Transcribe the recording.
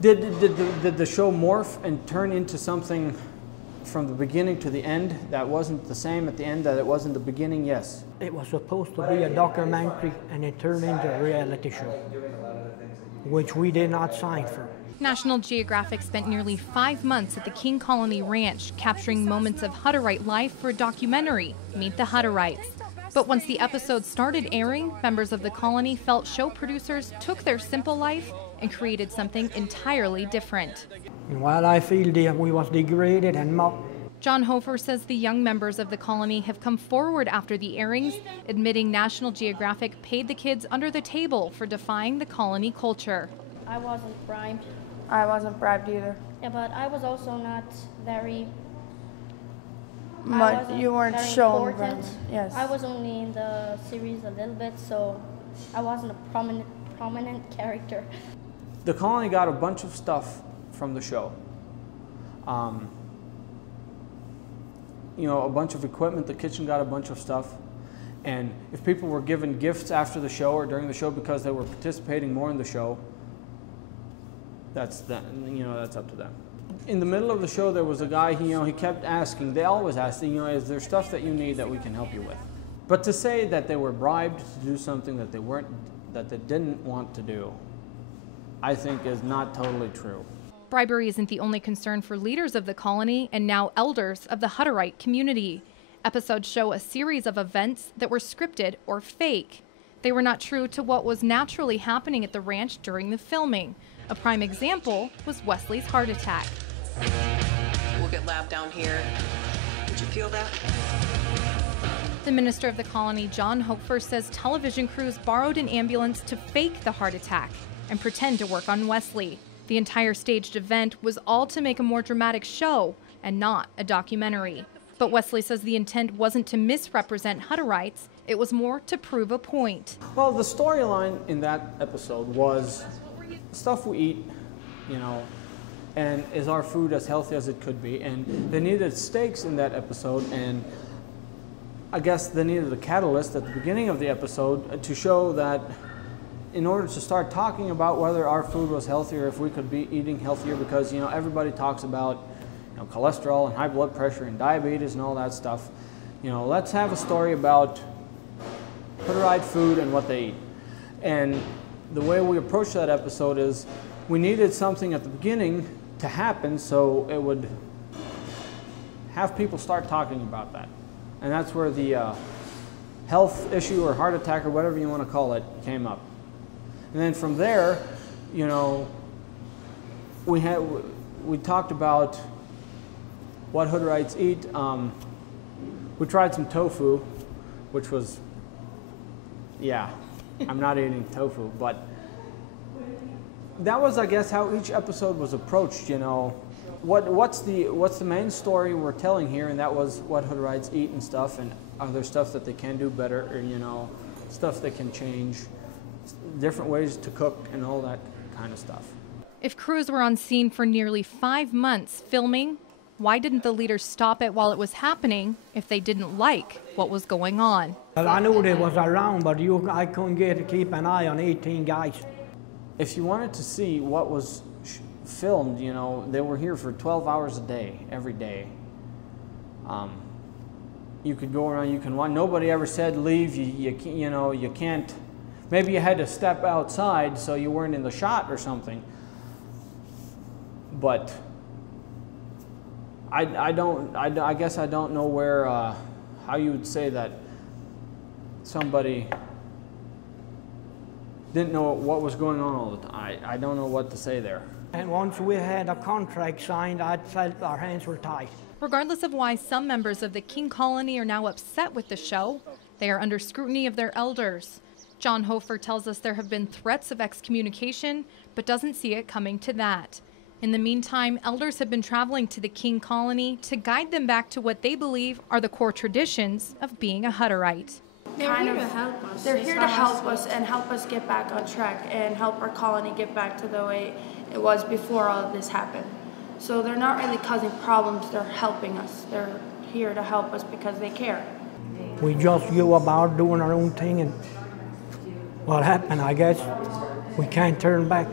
Did the show morph and turn into something from the beginning to the end that wasn't the same at the end that it was in the beginning? Yes. It was supposed to be a documentary and it turned into a reality show, which we did not sign for. National Geographic spent nearly 5 months at the King Colony Ranch capturing moments of Hutterite life for a documentary, Meet the Hutterites. But once the episode started airing, members of the colony felt show producers took their simple life and created something entirely different. While I feel we was degraded and mocked. John Hofer says the young members of the colony have come forward after the airings, admitting National Geographic paid the kids under the table for defying the colony culture. I wasn't bribed. I wasn't bribed either. Yeah, but I was also not very... But you weren't shown. Yes. I was only in the series a little bit, so I wasn't a prominent character. The colony got a bunch of stuff from the show. You know, a bunch of equipment. The kitchen got a bunch of stuff. And if people were given gifts after the show or during the show because they were participating more in the show, that's up to them. In the middle of the show, there was a guy, he kept asking, they always asked, is there stuff that you need that we can help you with? But to say that they were bribed to do something that they didn't want to do, I think is not totally true. Bribery isn't the only concern for leaders of the colony and now elders of the Hutterite community. Episodes show a series of events that were scripted or fake. They were not true to what was naturally happening at the ranch during the filming. A prime example was Wesley's heart attack. We'll get lab down here. Did you feel that? The minister of the colony, John Hofer, says television crews borrowed an ambulance to fake the heart attack and pretend to work on Wesley. The entire staged event was all to make a more dramatic show and not a documentary. But Wesley says the intent wasn't to misrepresent Hutterites, it was more to prove a point. Well, the storyline in that episode was stuff we eat, and is our food as healthy as it could be? And they needed steaks in that episode, and I guess they needed a catalyst at the beginning of the episode to show that in order to start talking about whether our food was healthier, if we could be eating healthier, because everybody talks about cholesterol and high blood pressure and diabetes and all that stuff. Let's have a story about Hutterite food and what they eat. And the way we approached that episode is we needed something at the beginning to happen so it would have people start talking about that. And that's where the health issue or heart attack or whatever you want to call it came up. And then from there, we talked about what Hutterites eat. We tried some tofu, which was, I'm not eating tofu, but that was, I guess, how each episode was approached. What's the main story we're telling here, and that was what Hutterites eat and stuff, and are there stuff that they can do better, or stuff they can change, different ways to cook, and all that kind of stuff. If crews were on scene for nearly 5 months filming, why didn't the leaders stop it while it was happening if they didn't like what was going on? Well, I knew they was around, but I couldn't get to keep an eye on 18 guys. If you wanted to see what was filmed, they were here for 12 hours a day, every day. You could go around, you can watch. Nobody ever said leave. You can't. Maybe you had to step outside so you weren't in the shot or something. But I guess I don't know where, how you would say that somebody didn't know what was going on all the time. I don't know what to say there. And once we had a contract signed, I felt our hands were tied. Regardless of why some members of the King Colony are now upset with the show, they are under scrutiny of their elders. John Hofer tells us there have been threats of excommunication, but doesn't see it coming to that. In the meantime, elders have been traveling to the King Colony to guide them back to what they believe are the core traditions of being a Hutterite. They're here to help us. They're here to help us and help us get back on track and help our colony get back to the way it was before all of this happened. So they're not really causing problems, they're helping us. They're here to help us because they care. We just go about doing our own thing, and what happened, I guess, we can't turn back.